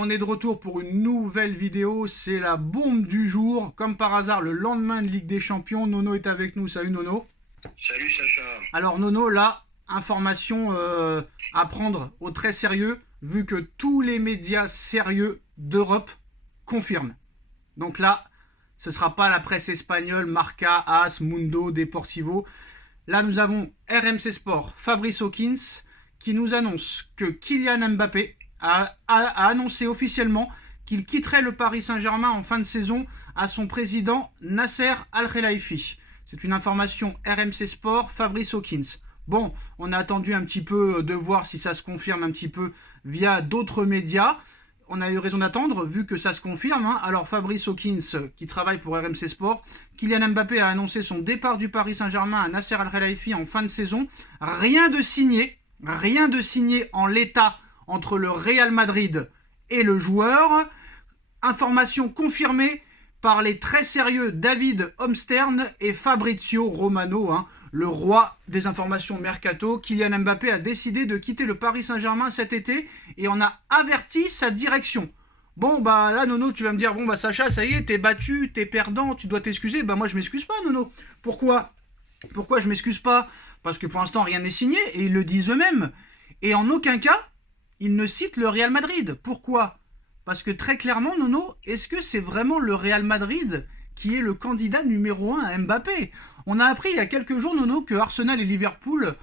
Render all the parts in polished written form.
On est de retour pour une nouvelle vidéo, c'est la bombe du jour. Comme par hasard, le lendemain de Ligue des Champions, Nono est avec nous. Salut Nono. Salut Sacha. Alors Nono, là, information à prendre au très sérieux, vu que tous les médias sérieux d'Europe confirment. Donc là, ce ne sera pas la presse espagnole, Marca, AS, Mundo, Deportivo. Là, nous avons RMC Sport, Fabrice Hawkins, qui nous annonce que Kylian Mbappé a annoncé officiellement qu'il quitterait le Paris Saint-Germain en fin de saison à son président Nasser Al-Khelaifi. C'est une information RMC Sport, Fabrice Hawkins. Bon, on a attendu un petit peu de voir si ça se confirme un petit peu via d'autres médias. On a eu raison d'attendre, vu que ça se confirme. Alors Fabrice Hawkins, qui travaille pour RMC Sport, Kylian Mbappé a annoncé son départ du Paris Saint-Germain à Nasser Al-Khelaifi en fin de saison. Rien de signé en l'état entre le Real Madrid et le joueur. Information confirmée par les très sérieux David Omstern et Fabrizio Romano, le roi des informations mercato. Kylian Mbappé a décidé de quitter le Paris Saint-Germain cet été et on a averti sa direction. Bon, bah là, Nono, tu vas me dire, bon, bah Sacha, ça y est, t'es battu, t'es perdant, tu dois t'excuser. Bah moi, je m'excuse pas, Nono. Pourquoi je m'excuse pas? Parce que pour l'instant, rien n'est signé et ils le disent eux-mêmes. Et en aucun cas, ils ne citent le Real Madrid. Pourquoi? Parce que très clairement, Nono, est-ce que c'est vraiment le Real Madrid qui est le candidat numéro 1 à Mbappé? On a appris il y a quelques jours, Nono, que Arsenal et Liverpool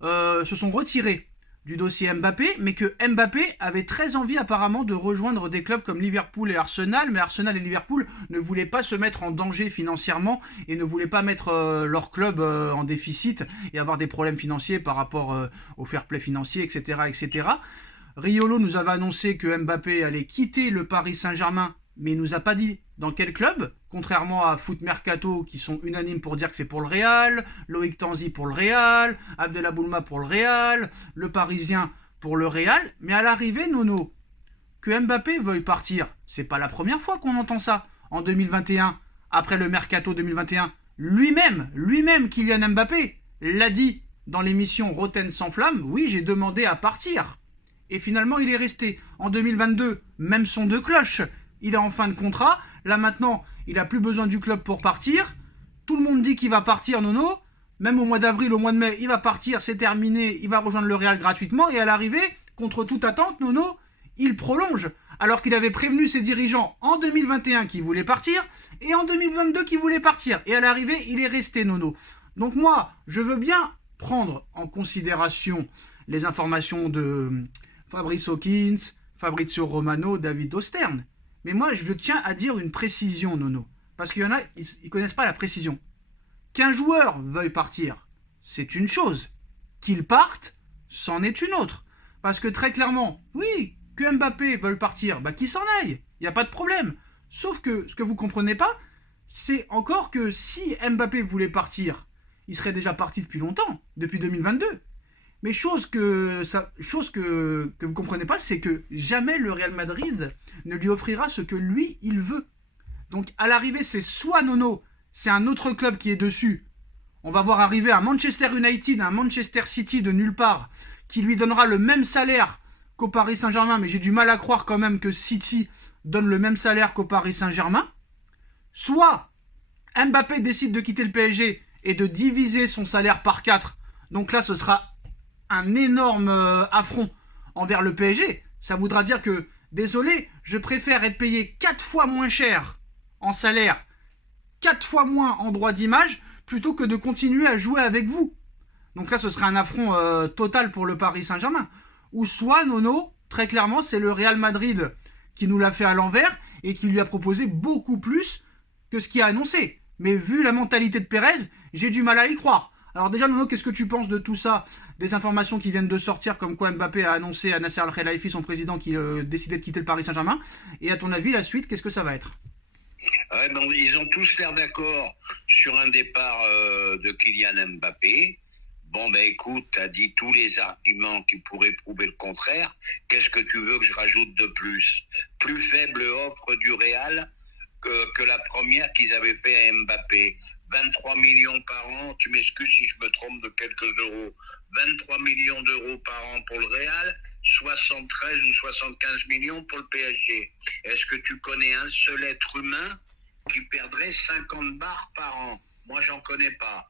se sont retirés du dossier Mbappé, mais que Mbappé avait très envie apparemment de rejoindre des clubs comme Liverpool et Arsenal, mais Arsenal et Liverpool ne voulaient pas se mettre en danger financièrement et ne voulaient pas mettre leur club en déficit et avoir des problèmes financiers par rapport au fair play financier, etc., etc. Riolo nous avait annoncé que Mbappé allait quitter le Paris Saint-Germain, mais il nous a pas dit dans quel club, contrairement à Foot Mercato qui sont unanimes pour dire que c'est pour le Real, Loïc Tanzi pour le Real, Abdelaboulma pour le Real, le Parisien pour le Real. Mais à l'arrivée, Nono, que Mbappé veuille partir, c'est pas la première fois qu'on entend ça. En 2021, après le Mercato 2021, lui-même Kylian Mbappé l'a dit dans l'émission Roten sans flamme, oui, j'ai demandé à partir. Et finalement, il est resté. En 2022, même son de cloche. Il est en fin de contrat. Là, maintenant, il n'a plus besoin du club pour partir. Tout le monde dit qu'il va partir, Nono. Même au mois d'avril, au mois de mai, il va partir, c'est terminé. Il va rejoindre le Real gratuitement. Et à l'arrivée, contre toute attente, Nono, il prolonge. Alors qu'il avait prévenu ses dirigeants en 2021 qu'il voulait partir. Et en 2022 qu'il voulait partir. Et à l'arrivée, il est resté, Nono. Donc moi, je veux bien prendre en considération les informations de Fabrice Hawkins, Fabrizio Romano, David Omstern. Mais moi, je tiens à dire une précision, Nono. Parce qu'il y en a, ils ne connaissent pas la précision. Qu'un joueur veuille partir, c'est une chose. Qu'il parte, c'en est une autre. Parce que très clairement, oui, que Mbappé veuille partir, bah qu'il s'en aille. Il n'y a pas de problème. Sauf que ce que vous ne comprenez pas, c'est encore que si Mbappé voulait partir, il serait déjà parti depuis longtemps, depuis 2022. Mais chose que vous comprenez pas, c'est que jamais le Real Madrid ne lui offrira ce que lui, il veut. Donc à l'arrivée, c'est soit Nono, c'est un autre club qui est dessus. On va voir arriver un Manchester United, un Manchester City de nulle part, qui lui donnera le même salaire qu'au Paris Saint-Germain, mais j'ai du mal à croire quand même que City donne le même salaire qu'au Paris Saint-Germain. Soit Mbappé décide de quitter le PSG et de diviser son salaire par 4. Donc là, ce sera un énorme affront envers le PSG. Ça voudra dire que, désolé, je préfère être payé 4 fois moins cher en salaire, 4 fois moins en droit d'image, plutôt que de continuer à jouer avec vous. Donc là, ce sera un affront total pour le Paris Saint-Germain. Ou soit, Nono, très clairement, c'est le Real Madrid qui nous l'a fait à l'envers et qui lui a proposé beaucoup plus que ce qu'il a annoncé. Mais vu la mentalité de Pérez, j'ai du mal à y croire. Alors déjà, Nono, qu'est-ce que tu penses de tout ça? Des informations qui viennent de sortir, comme quoi Mbappé a annoncé à Nasser Al-Khelaifi, son président, qu'il décidait de quitter le Paris Saint-Germain. Et à ton avis, la suite, qu'est-ce que ça va être? Ouais, bon, ils ont tous l'air d'accord sur un départ de Kylian Mbappé. Bon, ben écoute, tu as dit tous les arguments qui pourraient prouver le contraire. Qu'est-ce que tu veux que je rajoute de plus? Plus faible offre du Real que la première qu'ils avaient fait à Mbappé. 23 millions par an, tu m'excuses si je me trompe de quelques euros. 23 millions d'euros par an pour le Real, 73 ou 75 millions pour le PSG. Est-ce que tu connais un seul être humain qui perdrait 50 bars par an? Moi, j'en connais pas.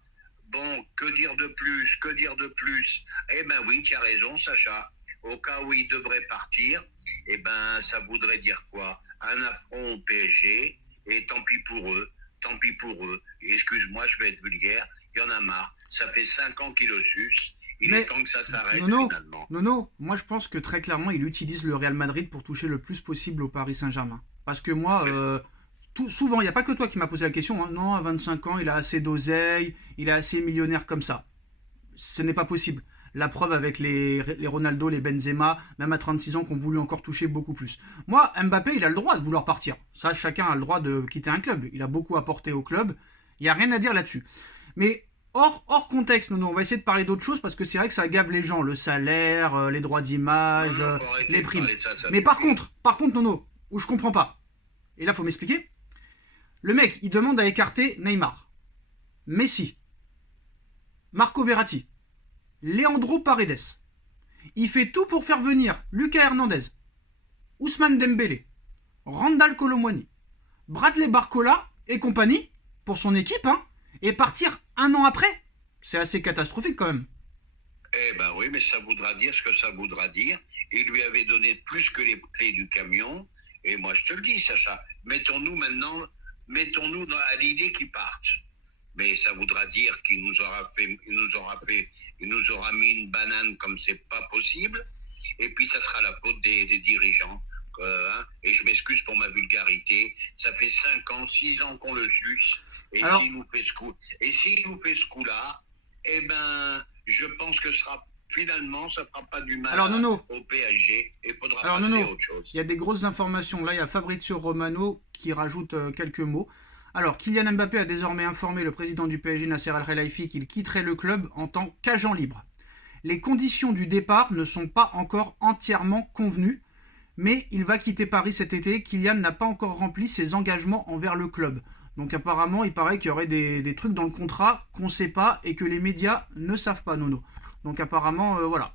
Bon, que dire de plus? Que dire de plus? Eh ben oui, tu as raison, Sacha. Au cas où il devrait partir, eh ben ça voudrait dire quoi? Un affront au PSG, et tant pis pour eux. Tant pis pour eux. Excuse-moi, je vais être vulgaire. Il y en a marre. Ça fait 5 ans qu'il le suce. Il est temps que ça s'arrête finalement. Non, moi je pense que très clairement il utilise le Real Madrid pour toucher le plus possible au Paris Saint-Germain. Parce que moi, souvent, il n'y a pas que toi qui m'as posé la question, hein. Non, à 25 ans, il a assez d'oseille, il est assez millionnaire comme ça. Ce n'est pas possible. La preuve avec les Ronaldo, les Benzema, même à 36 ans, qui ont voulu encore toucher beaucoup plus. Moi, Mbappé, il a le droit de vouloir partir. Ça, chacun a le droit de quitter un club. Il a beaucoup apporté au club. Il n'y a rien à dire là-dessus. Mais hors contexte, on va essayer de parler d'autre chose parce que c'est vrai que ça gave les gens. Le salaire, les droits d'image, les primes. Mais par contre, Nono, où je comprends pas. Et là, il faut m'expliquer. Le mec, il demande à écarter Neymar, Messi, Marco Verratti, Leandro Paredes. Il fait tout pour faire venir Lucas Hernandez, Ousmane Dembélé, Randal Colomwani, Bradley Barcola et compagnie pour son équipe, hein, et partir un an après. C'est assez catastrophique quand même. Eh ben oui, mais ça voudra dire ce que ça voudra dire. Il lui avait donné plus que les clés du camion. Et moi, je te le dis, Sacha, mettons-nous à l'idée qu'il parte. Mais ça voudra dire qu'il nous aura mis une banane comme c'est pas possible. Et puis ça sera la faute des dirigeants. Et je m'excuse pour ma vulgarité. Ça fait 5 ans, 6 ans qu'on le suce. Et s'il nous fait ce coup-là, eh ben, je pense que finalement, ça ne fera pas du mal au PSG et il faudra passer à autre chose. Il y a des grosses informations. Là, il y a Fabrizio Romano qui rajoute quelques mots. Alors, Kylian Mbappé a désormais informé le président du PSG, Nasser Al-Khelaifi, qu'il quitterait le club en tant qu'agent libre. Les conditions du départ ne sont pas encore entièrement convenues, mais il va quitter Paris cet été. Kylian n'a pas encore rempli ses engagements envers le club. Donc apparemment, il paraît qu'il y aurait des trucs dans le contrat qu'on ne sait pas et que les médias ne savent pas, Nono. Donc apparemment, voilà.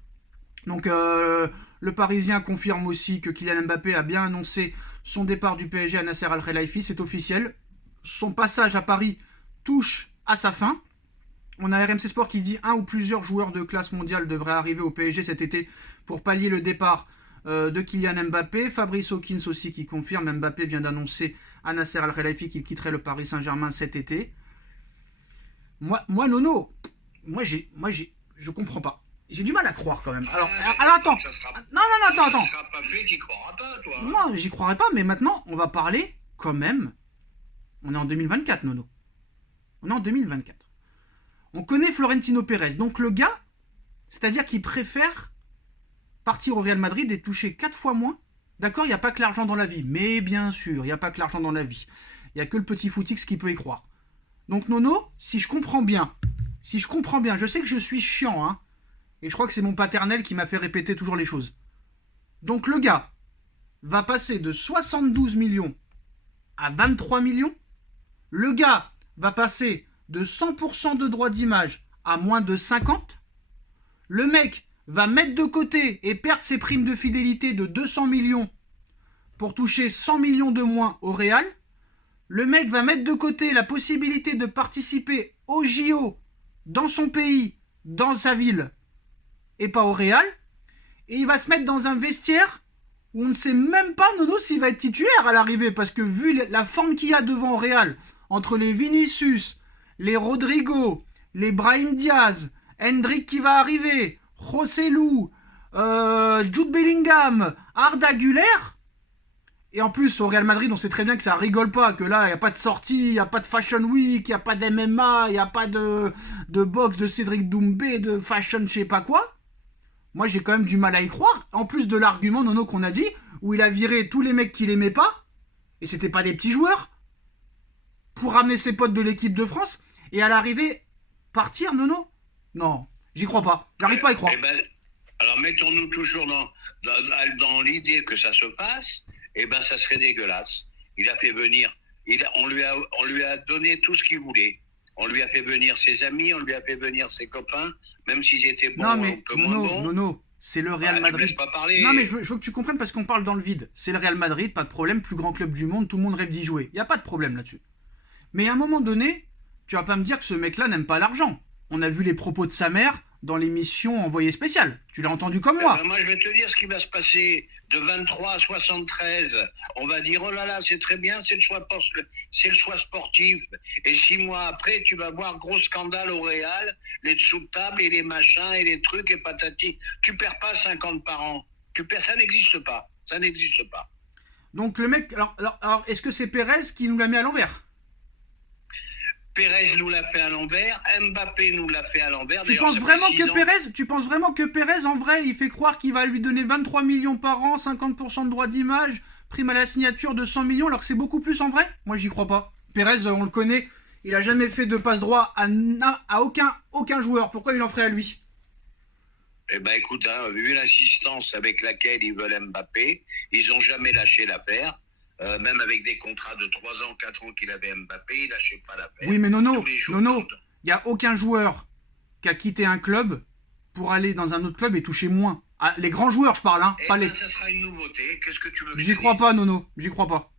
Donc le Parisien confirme aussi que Kylian Mbappé a bien annoncé son départ du PSG à Nasser Al-Khelaifi, c'est officiel. Son passage à Paris touche à sa fin. On a RMC Sport qui dit un ou plusieurs joueurs de classe mondiale devraient arriver au PSG cet été pour pallier le départ de Kylian Mbappé. Fabrice Hawkins aussi qui confirme, Mbappé vient d'annoncer à Nasser Al-Khelaifi qu'il quitterait le Paris Saint-Germain cet été. Moi Nono, je comprends pas. J'ai du mal à croire quand même. Alors attends. Attends. Ça sera pas fait, t'y croiras pas, toi. Non, j'y croirais pas, mais maintenant, on va parler quand même. On est en 2024, Nono. On est en 2024. On connaît Florentino Pérez. Donc le gars, c'est-à-dire qu'il préfère partir au Real Madrid et toucher 4 fois moins. D'accord, il n'y a pas que l'argent dans la vie. Mais bien sûr, il n'y a pas que l'argent dans la vie. Il n'y a que le petit footix qui peut y croire. Donc Nono, si je comprends bien, je sais que je suis chiant, hein. Et je crois que c'est mon paternel qui m'a fait répéter toujours les choses. Donc le gars va passer de 72 millions à 23 millions. Le gars va passer de 100% de droits d'image à moins de 50. Le mec va mettre de côté et perdre ses primes de fidélité de 200 millions pour toucher 100 millions de moins au Real. Le mec va mettre de côté la possibilité de participer au JO dans son pays, dans sa ville, et pas au Real. Et il va se mettre dans un vestiaire où on ne sait même pas, Nono, s'il va être titulaire à l'arrivée. Parce que vu la forme qu'il y a devant au Real, entre les Vinicius, les Rodrigo, les Brahim Diaz, Hendrick qui va arriver, Joselu, Jude Bellingham, Arda Güler. Et en plus, au Real Madrid, on sait très bien que ça rigole pas, que là, il n'y a pas de sortie, il n'y a pas de Fashion Week, il n'y a pas d'MMA, il n'y a pas de boxe de Cédric Doumbé, de fashion je sais pas quoi. Moi, j'ai quand même du mal à y croire. En plus de l'argument, Nono, qu'on a dit, où il a viré tous les mecs qu'il aimait pas, et c'était pas des petits joueurs, pour ramener ses potes de l'équipe de France, et à l'arrivée, partir, Nono? Non, j'y crois pas. J'arrive pas à y croire. Alors, mettons-nous toujours dans l'idée que ça se passe. Eh ben, ça serait dégueulasse. Il a fait venir, on lui a donné tout ce qu'il voulait. On lui a fait venir ses amis, on lui a fait venir ses copains, même s'ils étaient bons ou un peu moins bons. Non, C'est le Real Tu me Madrid. laisses pas parler. Non, mais je veux que tu comprennes parce qu'on parle dans le vide. C'est le Real Madrid, pas de problème, plus grand club du monde, tout le monde rêve d'y jouer. Il n'y a pas de problème là-dessus. Mais à un moment donné, tu vas pas me dire que ce mec-là n'aime pas l'argent. On a vu les propos de sa mère dans l'émission Envoyé spécial. Tu l'as entendu comme moi. Moi, je vais te dire ce qui va se passer. De 23 à 73, on va dire, oh là là, c'est très bien, c'est le choix sportif. Et 6 mois après, tu vas voir gros scandale au Real, les dessous de table et les machins et les trucs et patati. Tu perds pas 50 par an. Ça n'existe pas. Ça n'existe pas. Donc le mec, alors est-ce que c'est Pérez qui nous l'a mis à l'envers? Pérez nous l'a fait à l'envers, Mbappé nous l'a fait à l'envers. Tu penses vraiment que Pérez, en vrai, il fait croire qu'il va lui donner 23 millions par an, 50% de droits d'image, prime à la signature de 100 millions, alors que c'est beaucoup plus en vrai? Moi, j'y crois pas. Pérez, on le connaît, il a jamais fait de passe droit à aucun joueur. Pourquoi il en ferait à lui? Eh ben écoute, vu l'insistance avec laquelle ils veulent Mbappé, ils n'ont jamais lâché l'affaire. Même avec des contrats de 3 ans, 4 ans qu'il avait Mbappé, il lâchait pas l'affaire. Oui, mais Nono, il n'y a aucun joueur qui a quitté un club pour aller dans un autre club et toucher moins. Ah, les grands joueurs, je parle, hein, pas les... Ça sera une nouveauté. Qu'est-ce que tu veux que J'y crois pas, Nono, j'y crois pas.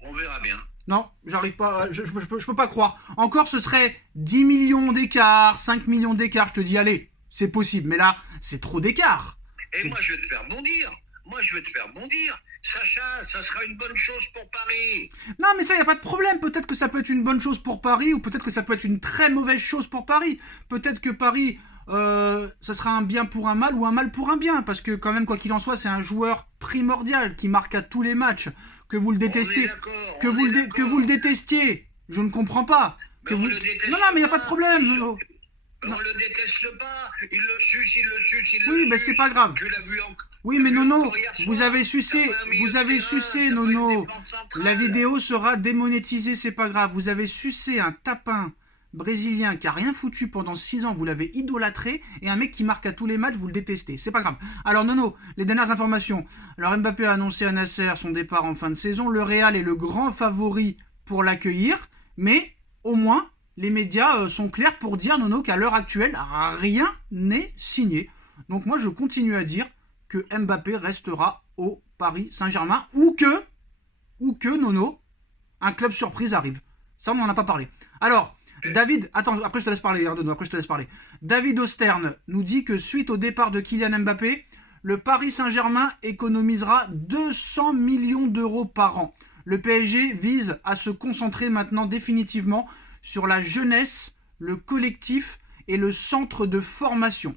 On verra bien. Non, j'arrive pas, je peux pas croire. Encore, ce serait 10 millions d'écart, 5 millions d'écart, je te dis, allez, c'est possible. Mais là, c'est trop d'écart. Moi, je vais te faire bondir. Sacha, ça sera une bonne chose pour Paris. Non, mais ça, il n'y a pas de problème. Peut-être que ça peut être une bonne chose pour Paris ou peut-être que ça peut être une très mauvaise chose pour Paris. Peut-être que Paris, ça sera un bien pour un mal ou un mal pour un bien. Parce que quand même, quoi qu'il en soit, c'est un joueur primordial qui marque à tous les matchs. Que vous le détestiez. Que vous le détestiez. Je ne comprends pas. Non, mais il n'y a pas de problème. On le déteste pas. Il le suce. Oui, mais c'est pas grave. Oui, mais Nono, vous avez sucé, Nono. La vidéo sera démonétisée, c'est pas grave. Vous avez sucé un tapin brésilien qui a rien foutu pendant 6 ans, vous l'avez idolâtré, et un mec qui marque à tous les matchs, vous le détestez. C'est pas grave. Alors Nono, les dernières informations. Alors Mbappé a annoncé à Nasser son départ en fin de saison. Le Real est le grand favori pour l'accueillir, mais au moins les médias sont clairs pour dire, Nono, qu'à l'heure actuelle, rien n'est signé. Donc moi, je continue à dire que Mbappé restera au Paris Saint-Germain ou que, Nono, un club surprise arrive. Ça, on n'en a pas parlé. Alors, David, attends, après je te laisse parler, Nono, David Ostern nous dit que suite au départ de Kylian Mbappé, le Paris Saint-Germain économisera 200 millions d'euros par an. Le PSG vise à se concentrer maintenant définitivement sur la jeunesse, le collectif et le centre de formation.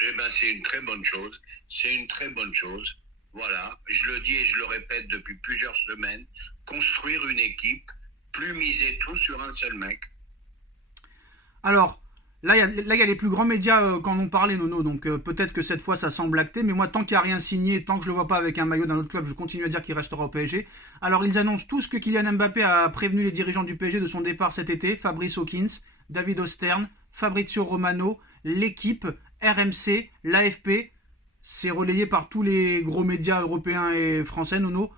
Eh ben, c'est une très bonne chose. Voilà, je le dis et je le répète depuis plusieurs semaines, construire une équipe, plus miser tout sur un seul mec. Alors, là, il y a les plus grands médias qui en ont parlé, Nono, donc peut-être que cette fois, ça semble acté, mais moi, tant qu'il n'y a rien signé, tant que je ne le vois pas avec un maillot d'un autre club, je continue à dire qu'il restera au PSG. Alors, ils annoncent tous que Kylian Mbappé a prévenu les dirigeants du PSG de son départ cet été, Fabrice Hawkins, David Ostern, Fabrizio Romano, l'équipe, RMC, l'AFP, c'est relayé par tous les gros médias européens et français, Nono.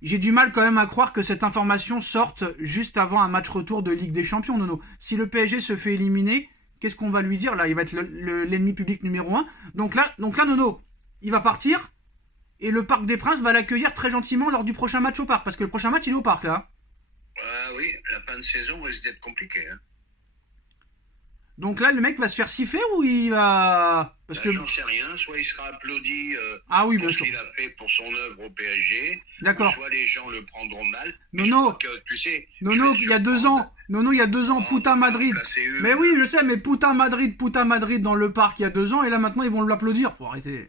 J'ai du mal quand même à croire que cette information sorte juste avant un match retour de Ligue des Champions, Nono. Si le PSG se fait éliminer, qu'est-ce qu'on va lui dire là? Il va être l'ennemi public numéro 1. Donc là, Nono, il va partir et le Parc des Princes va l'accueillir très gentiment lors du prochain match au Parc. Parce que le prochain match, il est au Parc, là. Oui, la fin de saison risque d'être compliquée. Hein. Donc là, le mec va se faire siffler ou il va... Parce que j'en sais rien, soit il sera applaudi pour ce qu'il a fait pour son œuvre au PSG, d'accord. Soit les gens le prendront mal. Nono, il y a 2 ans, Puta Madrid. Mais oui, je sais, mais Puta Madrid dans le parc il y a 2 ans, et là maintenant ils vont l'applaudir. Faut arrêter.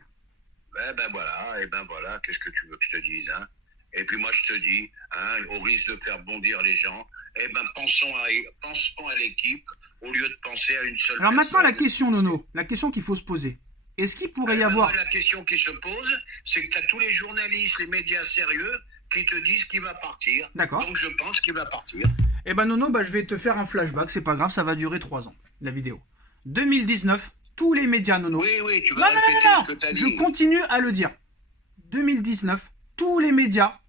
Ben voilà, qu'est-ce que tu veux que je te dise, hein? Et puis moi je te dis, au risque de faire bondir les gens, pensons à l'équipe au lieu de penser à une seule personne. Alors maintenant la question, Nono, la question qu'il faut se poser. Est-ce qu'il pourrait y avoir... La question qui se pose, c'est que tu as tous les journalistes, les médias sérieux qui te disent qu'il va partir. D'accord. Donc je pense qu'il va partir. Nono, je vais te faire un flashback, c'est pas grave, ça va durer 3 ans, la vidéo. 2019, tous les médias, Nono... Oui, tu vas répéter ce que tu as dit. Je continue à le dire. 2019, tous les médias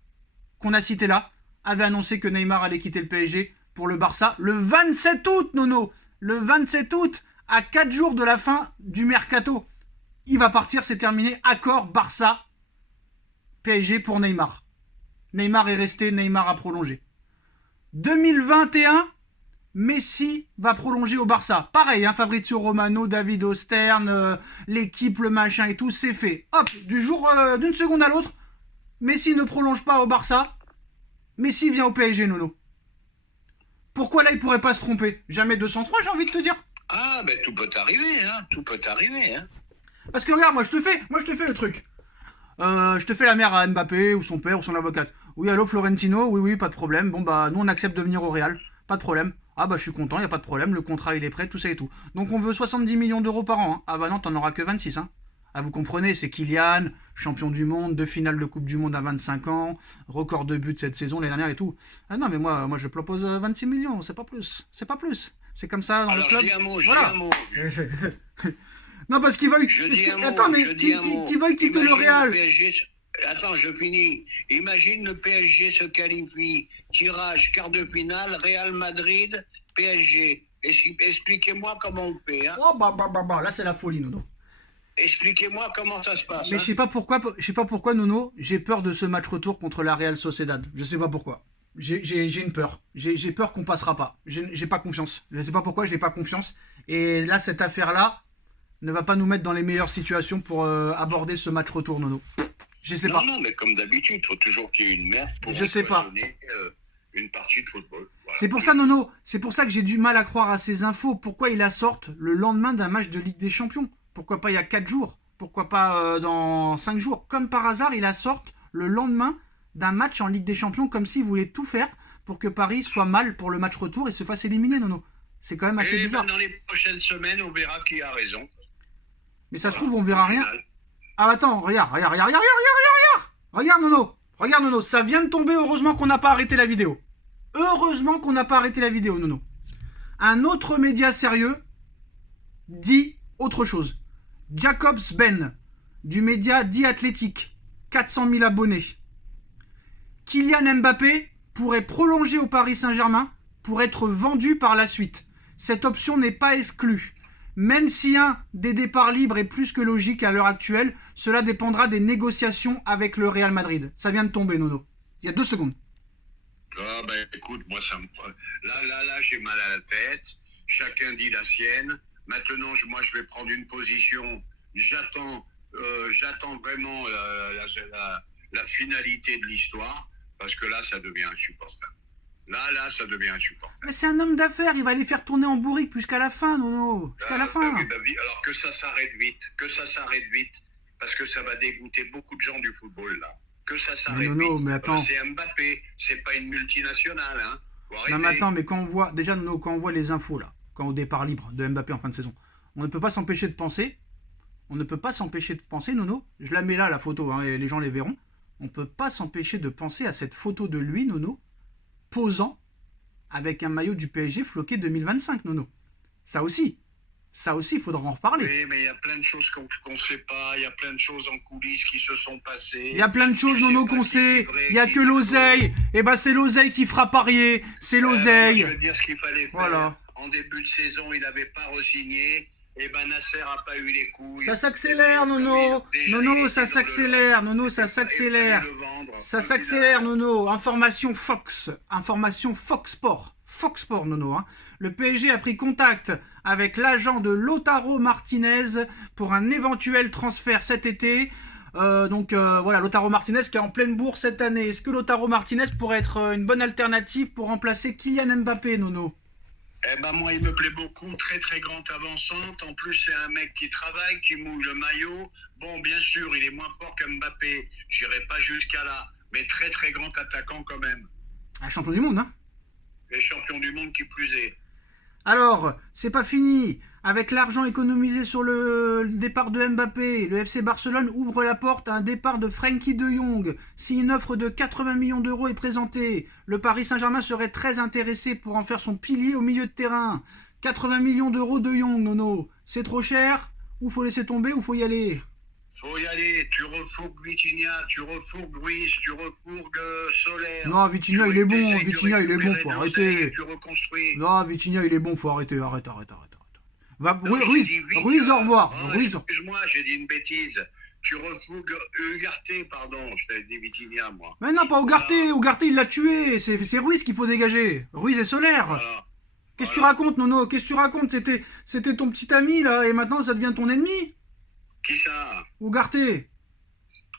qu'on a cités là avaient annoncé que Neymar allait quitter le PSG pour le Barça le 27 août, Nono. Le 27 août, à 4 jours de la fin du mercato. Il va partir, c'est terminé. Accord Barça, PSG pour Neymar. Neymar est resté, Neymar a prolongé. 2021, Messi va prolonger au Barça. Pareil, hein, Fabrizio Romano, David Ostern, l'équipe, le machin et tout, c'est fait. Hop, d'une seconde à l'autre, Messi ne prolonge pas au Barça. Messi vient au PSG, Nono. Pourquoi là, il pourrait pas se tromper? Jamais 203, j'ai envie de te dire. Ah, ben tout peut arriver, hein. Tout peut arriver, hein. Parce que regarde, moi je te fais le truc. Je te fais la mère à Mbappé, ou son père, ou son avocate. Oui, allô Florentino, oui, pas de problème. Bon, bah, nous on accepte de venir au Real. Pas de problème. Ah, bah, je suis content, y a pas de problème. Le contrat il est prêt, tout ça et tout. Donc on veut 70 millions d'euros par an. Hein. Ah, bah non, t'en auras que 26, hein. Ah, vous comprenez, c'est Kylian, champion du monde, 2 finales de Coupe du Monde à 25 ans, record de buts cette saison, l'année dernière et tout. Ah non, mais moi je propose 26 millions, c'est pas plus. C'est pas plus. C'est comme ça dans Alors, le club. je dis un mot, Voilà. Non, parce qu'ils veulent. Attends, mais qui veulent quitter le Real? Attends, je finis. Imagine le PSG se qualifie. Tirage, quart de finale, Real Madrid, PSG. Expliquez-moi comment on fait. Hein. Oh, bah, là c'est la folie, Nono. Expliquez-moi comment ça se passe. Mais hein. je sais pas pourquoi, Nono, j'ai peur de ce match retour contre la Real Sociedad. Je sais pas pourquoi. J'ai une peur. J'ai peur qu'on passera pas. J'ai pas confiance. Je sais pas pourquoi, j'ai pas confiance. Et là, cette affaire-là ne va pas nous mettre dans les meilleures situations pour aborder ce match retour, Nono. Je sais pas. Non, mais comme d'habitude, il faut toujours qu'il y ait une merde pour Je sais pas. Une partie de football. Voilà. C'est pour ça, Nono, c'est pour ça que j'ai du mal à croire à ces infos. Pourquoi ils la sortent le lendemain d'un match de Ligue des Champions? Pourquoi pas il y a 4 jours? Pourquoi pas dans 5 jours? Comme par hasard, ils la sortent le lendemain d'un match en Ligue des Champions, comme s'ils voulaient tout faire pour que Paris soit mal pour le match retour et se fasse éliminer, Nono. C'est quand même assez bizarre. Dans les prochaines semaines, on verra qui a raison. Mais ça se trouve, on verra rien. Ah, attends, regarde, Nono, ça vient de tomber, heureusement qu'on n'a pas arrêté la vidéo. Nono. Un autre média sérieux dit autre chose. Jacobs Ben, du média The Athletic, 400 000 abonnés. Kylian Mbappé pourrait prolonger au Paris Saint-Germain pour être vendu par la suite. Cette option n'est pas exclue. Même si un des départs libres est plus que logique à l'heure actuelle, cela dépendra des négociations avec le Real Madrid. Ça vient de tomber, Nono. Il y a 2 secondes. Ah ben écoute, moi ça me... Là, j'ai mal à la tête. Chacun dit la sienne. Maintenant, moi je vais prendre une position. J'attends vraiment la finalité de l'histoire. Parce que là, ça devient insupportable. Là, ça devient insupportable. Mais c'est un homme d'affaires, il va les faire tourner en bourrique jusqu'à la fin, Nono. Jusqu'à la fin. Alors que ça s'arrête vite. Parce que ça va dégoûter beaucoup de gens du football, là. Que ça s'arrête vite. Nono, mais attends. C'est Mbappé, c'est pas une multinationale, hein. Non, mais attends, mais quand on voit, déjà, Nono, quand on voit les infos, là, quand au départ libre de Mbappé en fin de saison, on ne peut pas s'empêcher de penser, Nono, je la mets là, la photo, hein, et les gens les verront. On ne peut pas s'empêcher de penser à cette photo de lui, Nono, posant avec un maillot du PSG floqué 2025, Nono. Ça aussi, il faudra en reparler. Oui, mais il y a plein de choses qu'on ne sait pas, il y a plein de choses en coulisses qui se sont passées. Il y a plein de choses, Nono, qu'on sait. Il n'y a que l'oseille. Et ben c'est l'oseille qui fera parier. C'est l'oseille. Je veux dire ce qu'il fallait faire. Voilà. En début de saison, il n'avait pas re-signé. Et ben Nasser n'a pas eu les couilles. Ça s'accélère, Nono. Nono, ça s'accélère. Ça s'accélère, Nono. Information Fox Sport. Fox Sport, Nono. Hein. Le PSG a pris contact avec l'agent de Lautaro Martinez pour un éventuel transfert cet été. Voilà, Lautaro Martinez qui est en pleine bourse cette année. Est-ce que Lautaro Martinez pourrait être une bonne alternative pour remplacer Kylian Mbappé, Nono? Eh ben moi, il me plaît beaucoup, très très grande avançante. En plus, c'est un mec qui travaille, qui mouille le maillot. Bon, bien sûr, il est moins fort qu'Mbappé. J'irai pas jusqu'à là, mais très très grand attaquant quand même. Un champion du monde, hein? Et champion du monde qui plus est. Alors, c'est pas fini. Avec l'argent économisé sur le départ de Mbappé, le FC Barcelone ouvre la porte à un départ de Frenkie de Jong. Si une offre de 80 millions d'euros est présentée, le Paris Saint-Germain serait très intéressé pour en faire son pilier au milieu de terrain. 80 millions d'euros de Jong, Nono. C'est trop cher? Ou faut laisser tomber ou faut y aller? Faut y aller, tu refourgues Vitinha, tu refourgues Ruiz, tu refourgues Soler. Non, Vitinha il est bon, faut arrêter. Tu reconstruis. Non, Vitinha il est bon, faut arrêter. Non, je t'ai dit Ruiz, au revoir. Oh, Ruiz. excuse-moi, j'ai dit une bêtise. Tu refougues Ugarte, pardon, je t'avais dit Vitinha, moi. Mais non, pas Ugarte. Ugarte, il l'a tué. C'est Ruiz qu'il faut dégager. Ruiz est solaire. Voilà. Qu'est-ce que tu racontes, Nono? Qu'est-ce que tu racontes? C'était ton petit ami, là, et maintenant ça devient ton ennemi? Qui ça? Ugarte.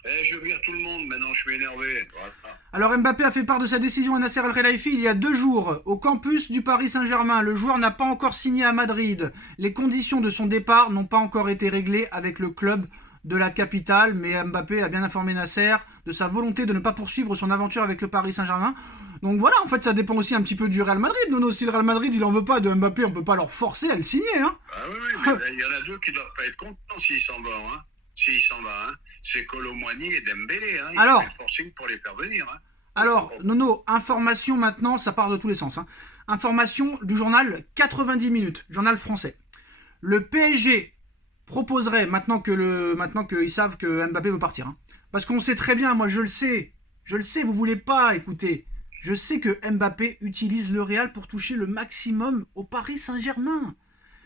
Je vire tout le monde, maintenant je suis énervé. Voilà. Alors Mbappé a fait part de sa décision à Nasser Al-Khelaifi il y a 2 jours. Au campus du Paris Saint-Germain, le joueur n'a pas encore signé à Madrid. Les conditions de son départ n'ont pas encore été réglées avec le club de la capitale, mais Mbappé a bien informé Nasser de sa volonté de ne pas poursuivre son aventure avec le Paris Saint-Germain. Donc voilà, en fait ça dépend aussi un petit peu du Real Madrid. Nono, si le Real Madrid il en veut pas de Mbappé, on peut pas leur forcer à le signer. Hein. Ah oui, mais il y en a deux qui doivent pas être contents s'il s'en va. Hein. S'il s'en va, hein. C'est Colomboigny et Dembélé. Hein. Il Alors, a fait le forcing pour les faire venir. Hein. Alors, Nono, information maintenant, ça part de tous les sens. Hein. Information du journal 90 minutes, journal français. Le PSG proposerait, maintenant qu'ils savent que Mbappé veut partir, hein, parce qu'on sait très bien, moi je le sais, vous voulez pas écouter. Je sais que Mbappé utilise le Real pour toucher le maximum au Paris Saint-Germain.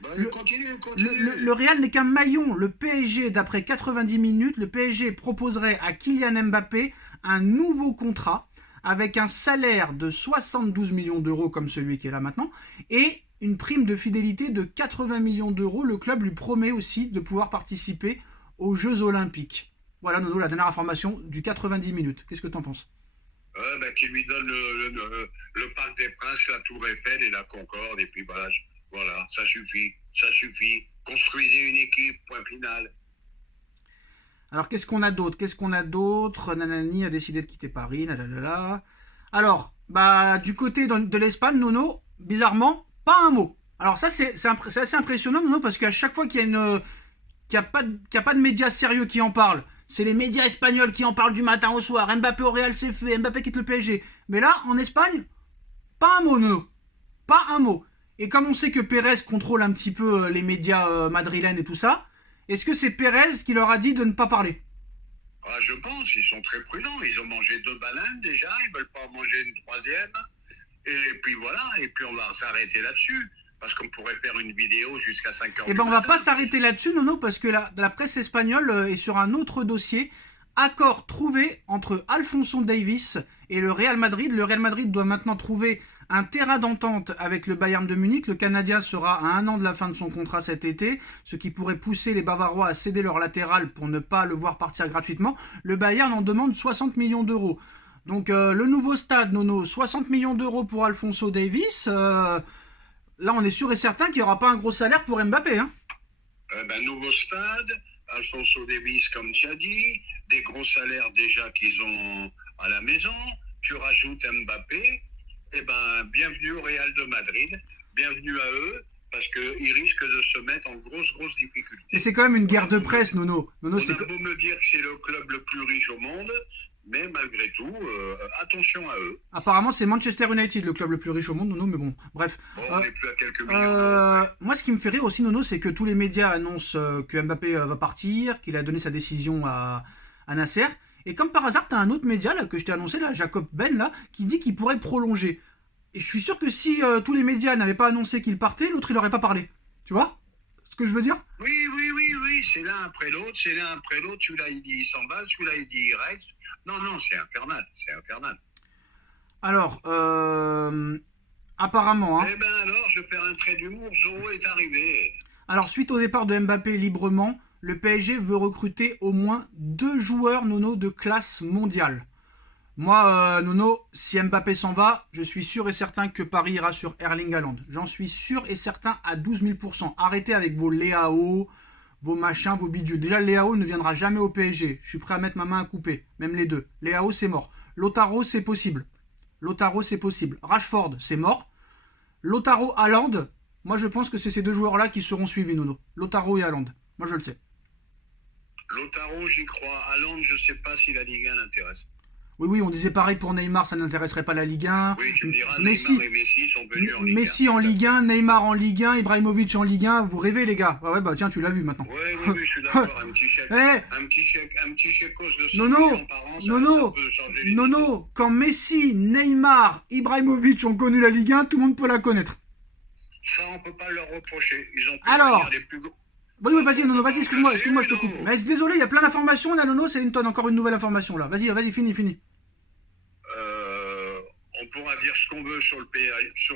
Bah, continue. Le Real n'est qu'un maillon. Le PSG, d'après 90 minutes, le PSG proposerait à Kylian Mbappé un nouveau contrat avec un salaire de 72 millions d'euros comme celui qui est là maintenant et une prime de fidélité de 80 millions d'euros. Le club lui promet aussi de pouvoir participer aux Jeux Olympiques. Voilà, Nono, la dernière information du 90 minutes. Qu'est-ce que tu en penses? Qui lui donne le Parc des Princes, la Tour Eiffel et la Concorde, et puis voilà, ça suffit. Construisez une équipe, point final. Alors, qu'est-ce qu'on a d'autre? Nanani a décidé de quitter Paris, nanana. Alors, du côté de l'Espagne, Nono, bizarrement, pas un mot. Alors ça, c'est assez impressionnant, Nono, parce qu'à chaque fois qu'il y a pas de médias sérieux qui en parlent, c'est les médias espagnols qui en parlent du matin au soir. Mbappé au Real, c'est fait. Mbappé quitte le PSG. Mais là, en Espagne, pas un mot, Nono. Pas un mot. Et comme on sait que Pérez contrôle un petit peu les médias madrilènes et tout ça, est-ce que c'est Pérez qui leur a dit de ne pas parler? Je pense, ils sont très prudents. Ils ont mangé 2 bananes déjà, ils veulent pas en manger une 3e. Et puis voilà, et puis on va s'arrêter là-dessus. Parce qu'on pourrait faire une vidéo jusqu'à 5h. Eh ben on va pas s'arrêter là-dessus, Nono, parce que la presse espagnole est sur un autre dossier. Accord trouvé entre Alphonso Davies et le Real Madrid. Le Real Madrid doit maintenant trouver un terrain d'entente avec le Bayern de Munich. Le Canadien sera à 1 an de la fin de son contrat cet été, ce qui pourrait pousser les Bavarois à céder leur latéral pour ne pas le voir partir gratuitement. Le Bayern en demande 60 millions d'euros. Donc le nouveau stade, Nono, 60 millions d'euros pour Alphonso Davies. Là, on est sûr et certain qu'il n'y aura pas un gros salaire pour Mbappé. Hein. Nouveau stade, Alphonso Davies, comme tu as dit, des gros salaires déjà qu'ils ont à la maison. Tu rajoutes Mbappé, bienvenue au Real de Madrid, bienvenue à eux, parce qu'ils risquent de se mettre en grosse difficulté. Mais c'est quand même une guerre de presse, Nono. On a beau me dire que c'est le club le plus riche au monde, mais malgré tout, attention à eux. Apparemment, c'est Manchester United, le club le plus riche au monde, Nono, mais bon, bref. On n'est plus à quelques millions. Moi, ce qui me fait rire aussi, Nono, c'est que tous les médias annoncent que Mbappé va partir, qu'il a donné sa décision à Nasser. Et comme par hasard, tu as un autre média là, que je t'ai annoncé, là, Jacob Ben, là, qui dit qu'il pourrait prolonger. Et je suis sûr que si tous les médias n'avaient pas annoncé qu'il partait, l'autre, il n'aurait pas parlé. Tu vois ce que je veux dire? Oui, c'est l'un après l'autre, celui-là il dit il s'en va, celui-là il dit il reste. Non, c'est infernal. Alors, apparemment... Hein, alors, je vais faire un trait d'humour, Zorro est arrivé. Alors, suite au départ de Mbappé librement, le PSG veut recruter au moins 2 joueurs, Nono, de classe mondiale. Moi, Nono, si Mbappé s'en va, je suis sûr et certain que Paris ira sur Erling Haaland. J'en suis sûr et certain à 12 000%. Arrêtez avec vos Léao, vos machins, vos bidules. Déjà, Léao ne viendra jamais au PSG. Je suis prêt à mettre ma main à couper. Même les deux. Léao, c'est mort. Lautaro, c'est possible. Rashford, c'est mort. Lautaro, Haaland, moi je pense que c'est ces 2 joueurs-là qui seront suivis, Nono. Lautaro et Haaland. Moi, je le sais. Lautaro, j'y crois. Haaland, je sais pas si la Ligue 1 l'intéresse. Oui, on disait pareil pour Neymar, ça n'intéresserait pas la Ligue 1. Oui, tu me diras, Neymar et Messi sont venus en Ligue 1. Messi en Ligue 1, Neymar en Ligue 1, Ibrahimovic en Ligue 1, vous rêvez les gars. Tiens, tu l'as vu maintenant. Oui, je suis d'accord, un petit chèque. Un petit chèque de 100 millions par an, ça peut changer les Nono, quand Messi, Neymar, Ibrahimovic ont connu la Ligue 1, tout le monde peut la connaître. Ça, on peut pas leur reprocher. Ils ont pu Alors, venir les plus gros. oui, vas-y, Nono, vas-y, excuse-moi, je te coupe. Mais désolé, il y a plein d'informations là, Nono, c'est une tonne, encore une nouvelle information là. Vas-y, finis. On pourra dire ce qu'on veut sur le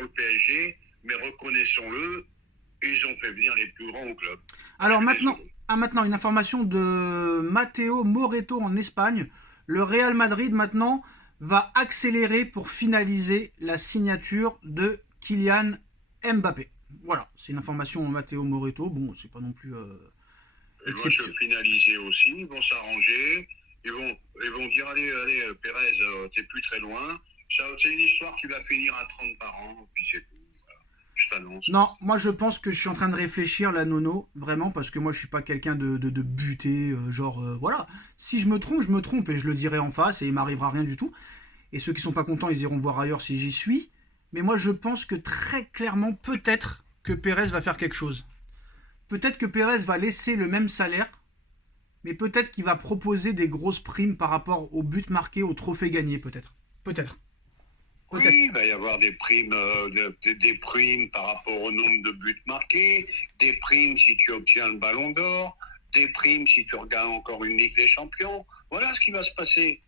PSG, mais reconnaissons-le, ils ont fait venir les plus grands au club. Alors maintenant, une information de Matteo Moretto en Espagne. Le Real Madrid maintenant va accélérer pour finaliser la signature de Kylian Mbappé. Voilà, c'est une information de Matteo Moretto. Bon, c'est pas non plus exceptionnel. Ils vont finaliser aussi, ils vont s'arranger, ils vont dire allez Pérez, t'es plus très loin. C'est une histoire qui va finir à 30 par an, puis c'est tout. Je t'annonce. Non, moi je pense que je suis en train de réfléchir là, Nono, vraiment, parce que moi je suis pas quelqu'un de buté, voilà. Si je me trompe et je le dirai en face et il m'arrivera rien du tout. Et ceux qui sont pas contents, ils iront voir ailleurs si j'y suis. Mais moi je pense que très clairement, peut-être que Pérez va faire quelque chose. Peut-être que Pérez va laisser le même salaire, mais peut-être qu'il va proposer des grosses primes par rapport aux buts marqués, aux trophées gagnés, peut-être. Oui, il va y avoir des primes, des primes par rapport au nombre de buts marqués, des primes si tu obtiens le ballon d'or, des primes si tu regardes encore une Ligue des Champions. Voilà ce qui va se passer.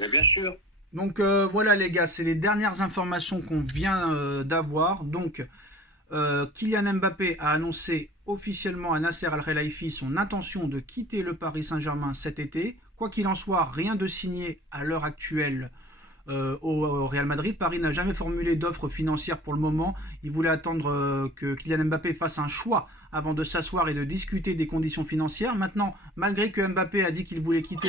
Mais bien sûr. Donc voilà les gars, c'est les dernières informations qu'on vient d'avoir. Donc Kylian Mbappé a annoncé officiellement à Nasser Al-Khelaifi son intention de quitter le Paris Saint-Germain cet été. Quoi qu'il en soit, rien de signé à l'heure actuelle au Real Madrid. Paris n'a jamais formulé d'offre financière pour le moment. Il voulait attendre que Kylian Mbappé fasse un choix avant de s'asseoir et de discuter des conditions financières. Maintenant, malgré que Mbappé a dit qu'il voulait quitter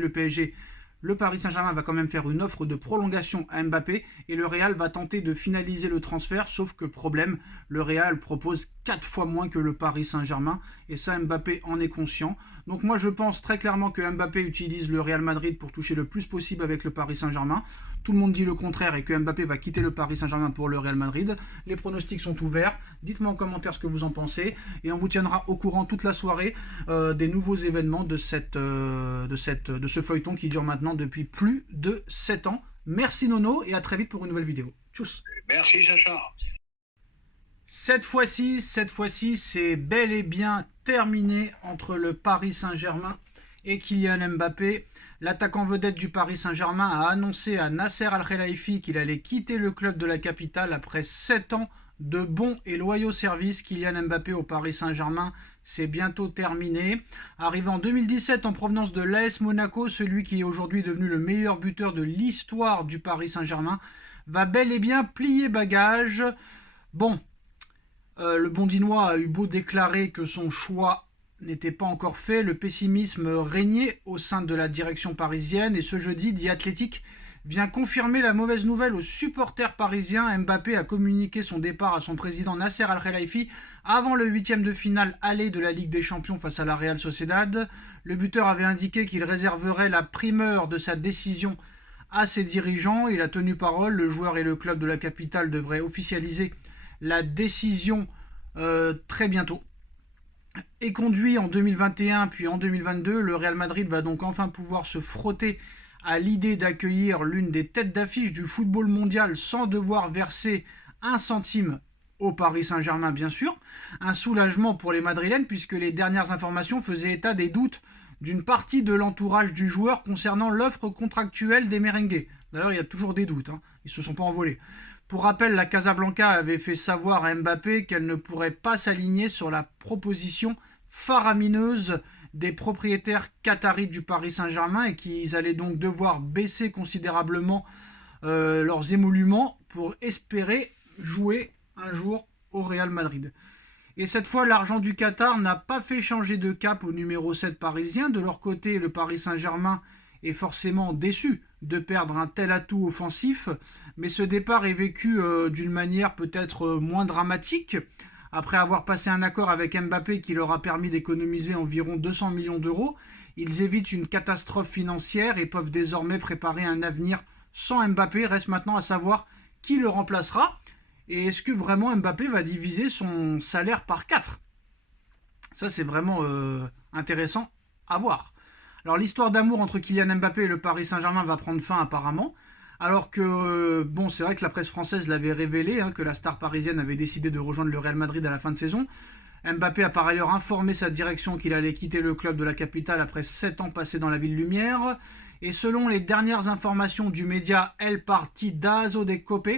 le PSG, le Paris Saint-Germain va quand même faire une offre de prolongation à Mbappé et le Real va tenter de finaliser le transfert, sauf que problème, le Real propose 4 fois moins que le Paris Saint-Germain et ça Mbappé en est conscient. Donc moi je pense très clairement que Mbappé utilise le Real Madrid pour toucher le plus possible avec le Paris Saint-Germain. Tout le monde dit le contraire et que Mbappé va quitter le Paris Saint-Germain pour le Real Madrid. Les pronostics sont ouverts. Dites-moi en commentaire ce que vous en pensez et on vous tiendra au courant toute la soirée des nouveaux événements de ce feuilleton qui dure maintenant depuis plus de 7 ans. Merci Nono et à très vite pour une nouvelle vidéo. Tchuss. Merci Sacha. Cette fois-ci, c'est bel et bien terminé entre le Paris Saint-Germain et Kylian Mbappé. L'attaquant vedette du Paris Saint-Germain a annoncé à Nasser Al-Khelaifi qu'il allait quitter le club de la capitale après 7 ans de bons et loyaux services. Kylian Mbappé au Paris Saint-Germain, c'est bientôt terminé. Arrivé en 2017 en provenance de l'AS Monaco, celui qui est aujourd'hui devenu le meilleur buteur de l'histoire du Paris Saint-Germain va bel et bien plier bagage. Bon, le Bondinois a eu beau déclarer que son choix n'était pas encore fait, le pessimisme régnait au sein de la direction parisienne et ce jeudi, The Athletic vient confirmer la mauvaise nouvelle aux supporters parisiens. Mbappé a communiqué son départ à son président Nasser Al-Khelaifi avant le 8e de finale aller de la Ligue des Champions face à la Real Sociedad. Le buteur avait indiqué qu'il réserverait la primeur de sa décision à ses dirigeants. Il a tenu parole, le joueur et le club de la capitale devraient officialiser la décision très bientôt. Et conduit en 2021 puis en 2022, le Real Madrid va donc enfin pouvoir se frotter à l'idée d'accueillir l'une des têtes d'affiche du football mondial sans devoir verser un centime au Paris Saint-Germain bien sûr. Un soulagement pour les Madrilènes puisque les dernières informations faisaient état des doutes d'une partie de l'entourage du joueur concernant l'offre contractuelle des merengues. D'ailleurs il y a toujours des doutes, ils ne se sont pas envolés. Pour rappel, la Casablanca avait fait savoir à Mbappé qu'elle ne pourrait pas s'aligner sur la proposition faramineuse des propriétaires qataris du Paris Saint-Germain et qu'ils allaient donc devoir baisser considérablement leurs émoluments pour espérer jouer un jour au Real Madrid. Et cette fois, l'argent du Qatar n'a pas fait changer de cap au numéro 7 parisien. De leur côté, le Paris Saint-Germain est forcément déçu de perdre un tel atout offensif, mais ce départ est vécu d'une manière peut-être moins dramatique. Après avoir passé un accord avec Mbappé qui leur a permis d'économiser environ 200 millions d'euros, ils évitent une catastrophe financière et peuvent désormais préparer un avenir sans Mbappé. Reste maintenant à savoir qui le remplacera et est-ce que vraiment Mbappé va diviser son salaire par 4. Ça c'est vraiment intéressant à voir. Alors l'histoire d'amour entre Kylian Mbappé et le Paris Saint-Germain va prendre fin apparemment. Alors que, bon, c'est vrai que la presse française l'avait révélé, hein, que la star parisienne avait décidé de rejoindre le Real Madrid à la fin de saison. Mbappé a par ailleurs informé sa direction qu'il allait quitter le club de la capitale après 7 ans passés dans la ville lumière. Et selon les dernières informations du média El Partidazo de Cope,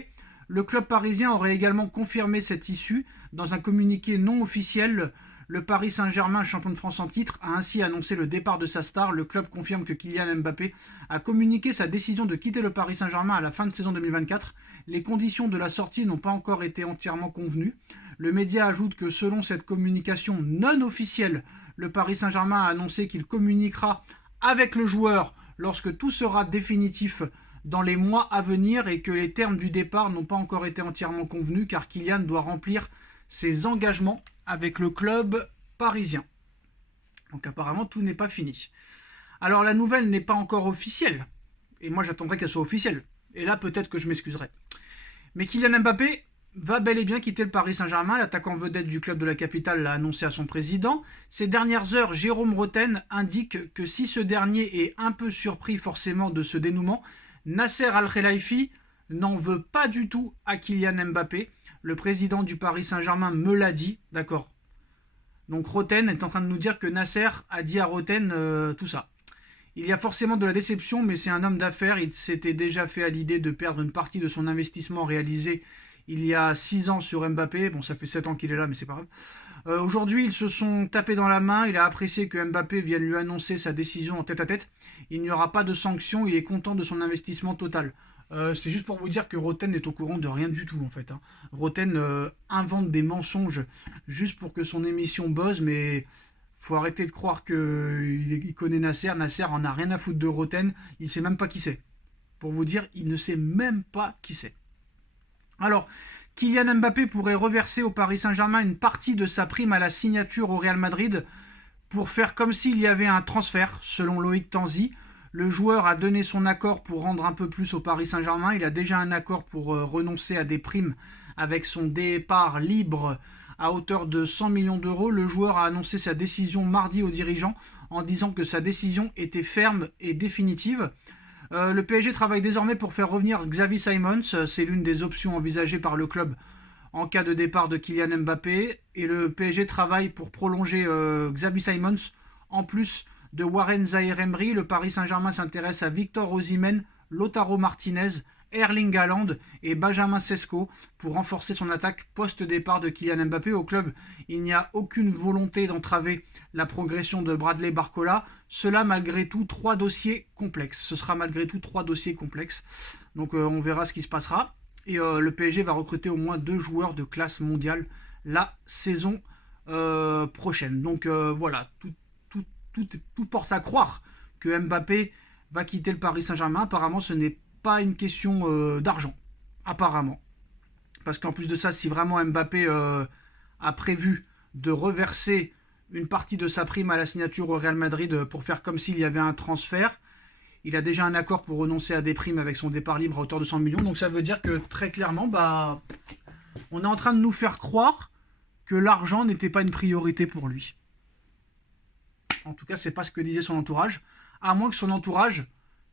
le club parisien aurait également confirmé cette issue. Dans un communiqué non officiel, le Paris Saint-Germain, champion de France en titre, a ainsi annoncé le départ de sa star. Le club confirme que Kylian Mbappé a communiqué sa décision de quitter le Paris Saint-Germain à la fin de saison 2024. Les conditions de la sortie n'ont pas encore été entièrement convenues. Le média ajoute que selon cette communication non officielle, le Paris Saint-Germain a annoncé qu'il communiquera avec le joueur lorsque tout sera définitif dans les mois à venir et que les termes du départ n'ont pas encore été entièrement convenus car Kylian doit remplir ses engagements avec le club parisien. Donc apparemment tout n'est pas fini. Alors la nouvelle n'est pas encore officielle, et moi j'attendrai qu'elle soit officielle, et là peut-être que je m'excuserai. Mais Kylian Mbappé va bel et bien quitter le Paris Saint-Germain. L'attaquant vedette du club de la capitale l'a annoncé à son président. Ces dernières heures, Jérôme Roten indique que si ce dernier est un peu surpris forcément de ce dénouement, Nasser Al-Khelaifi n'en veut pas du tout à Kylian Mbappé. Le président du Paris Saint-Germain me l'a dit, d'accord. Donc Roten est en train de nous dire que Nasser a dit à Roten tout ça. Il y a forcément de la déception, mais c'est un homme d'affaires. Il s'était déjà fait à l'idée de perdre une partie de son investissement réalisé il y a 6 ans sur Mbappé. Bon, ça fait 7 ans qu'il est là, mais c'est pas grave. Aujourd'hui, ils se sont tapés dans la main. Il a apprécié que Mbappé vienne lui annoncer sa décision en tête-à-tête. Il n'y aura pas de sanction. Il est content de son investissement total. C'est juste pour vous dire que Roten n'est au courant de rien du tout, en fait. Roten invente des mensonges juste pour que son émission buzz, mais faut arrêter de croire qu'il connaît Nasser. Nasser en a rien à foutre de Roten. Il sait même pas qui c'est. Pour vous dire, il ne sait même pas qui c'est. Alors, Kylian Mbappé pourrait reverser au Paris Saint-Germain une partie de sa prime à la signature au Real Madrid pour faire comme s'il y avait un transfert, selon Loïc Tanzi. Le joueur a donné son accord pour rendre un peu plus au Paris Saint-Germain. Il a déjà un accord pour renoncer à des primes avec son départ libre à hauteur de 100 millions d'euros. Le joueur a annoncé sa décision mardi aux dirigeants en disant que sa décision était ferme et définitive. Le PSG travaille désormais pour faire revenir Xavi Simons. C'est l'une des options envisagées par le club en cas de départ de Kylian Mbappé. Et le PSG travaille pour prolonger Xavi Simons. En plus de Warren Zaïre-Emery, le Paris Saint-Germain s'intéresse à Victor Osimhen, Lautaro Martinez, Erling Haaland et Benjamin Sesko pour renforcer son attaque post-départ de Kylian Mbappé. Au club, il n'y a aucune volonté d'entraver la progression de Bradley Barcola. Cela malgré tout 3 dossiers complexes. Ce sera malgré tout 3 dossiers complexes. Donc on verra ce qui se passera. Et le PSG va recruter au moins 2 joueurs de classe mondiale la saison prochaine. Donc voilà, tout porte à croire que Mbappé va quitter le Paris Saint-Germain. Apparemment, ce n'est pas une question d'argent. Apparemment. Parce qu'en plus de ça, si vraiment Mbappé a prévu de reverser une partie de sa prime à la signature au Real Madrid pour faire comme s'il y avait un transfert, il a déjà un accord pour renoncer à des primes avec son départ libre à hauteur de 100 millions. Donc ça veut dire que très clairement, on est en train de nous faire croire que l'argent n'était pas une priorité pour lui. En tout cas, c'est pas ce que disait son entourage. À moins que son entourage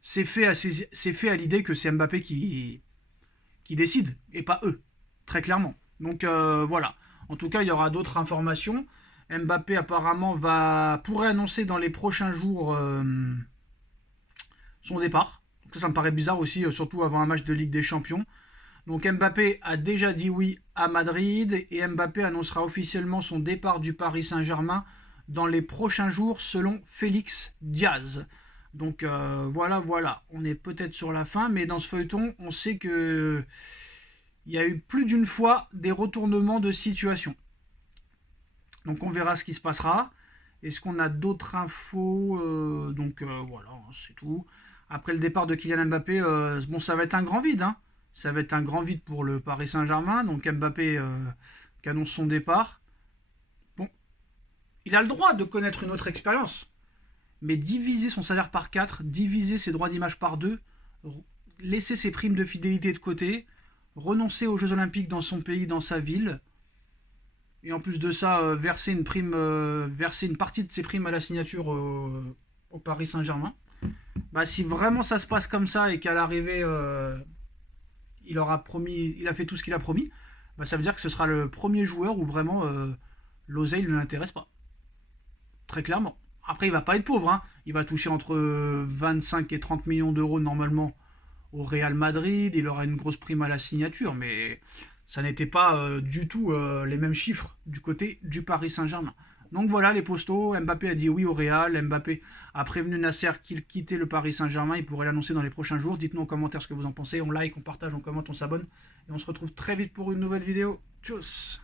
s'est fait à l'idée que c'est Mbappé qui décide, et pas eux, très clairement. Donc voilà. En tout cas, il y aura d'autres informations. Mbappé apparemment pourrait annoncer dans les prochains jours son départ. Donc ça me paraît bizarre aussi, surtout avant un match de Ligue des Champions. Donc Mbappé a déjà dit oui à Madrid et Mbappé annoncera officiellement son départ du Paris Saint-Germain dans les prochains jours selon Félix Diaz. Donc voilà, on est peut-être sur la fin, mais dans ce feuilleton, on sait que il y a eu plus d'une fois des retournements de situation. Donc on verra ce qui se passera. Est-ce qu'on a d'autres infos voilà, c'est tout. Après le départ de Kylian Mbappé, ça va être un grand vide. Ça va être un grand vide pour le Paris Saint-Germain. Donc Mbappé qui annonce son départ. Bon, il a le droit de connaître une autre expérience. Mais diviser son salaire par 4, diviser ses droits d'image par 2, laisser ses primes de fidélité de côté, renoncer aux Jeux Olympiques dans son pays, dans sa ville, et en plus de ça, verser une partie de ses primes à la signature au Paris Saint-Germain, Bah, si vraiment ça se passe comme ça et qu'à l'arrivée, il a fait tout ce qu'il a promis, bah, ça veut dire que ce sera le premier joueur où vraiment l'oseille ne l'intéresse pas. Très clairement. Après, il va pas être pauvre, hein. Il va toucher entre 25 et 30 millions d'euros normalement au Real Madrid. Il aura une grosse prime à la signature, mais ça n'était pas du tout les mêmes chiffres du côté du Paris Saint-Germain. Donc voilà les postos. Mbappé a dit oui au Real. Mbappé a prévenu Nasser qu'il quittait le Paris Saint-Germain. Il pourrait l'annoncer dans les prochains jours. Dites-nous en commentaire ce que vous en pensez. On like, on partage, on commente, on s'abonne. Et on se retrouve très vite pour une nouvelle vidéo. Tchuss.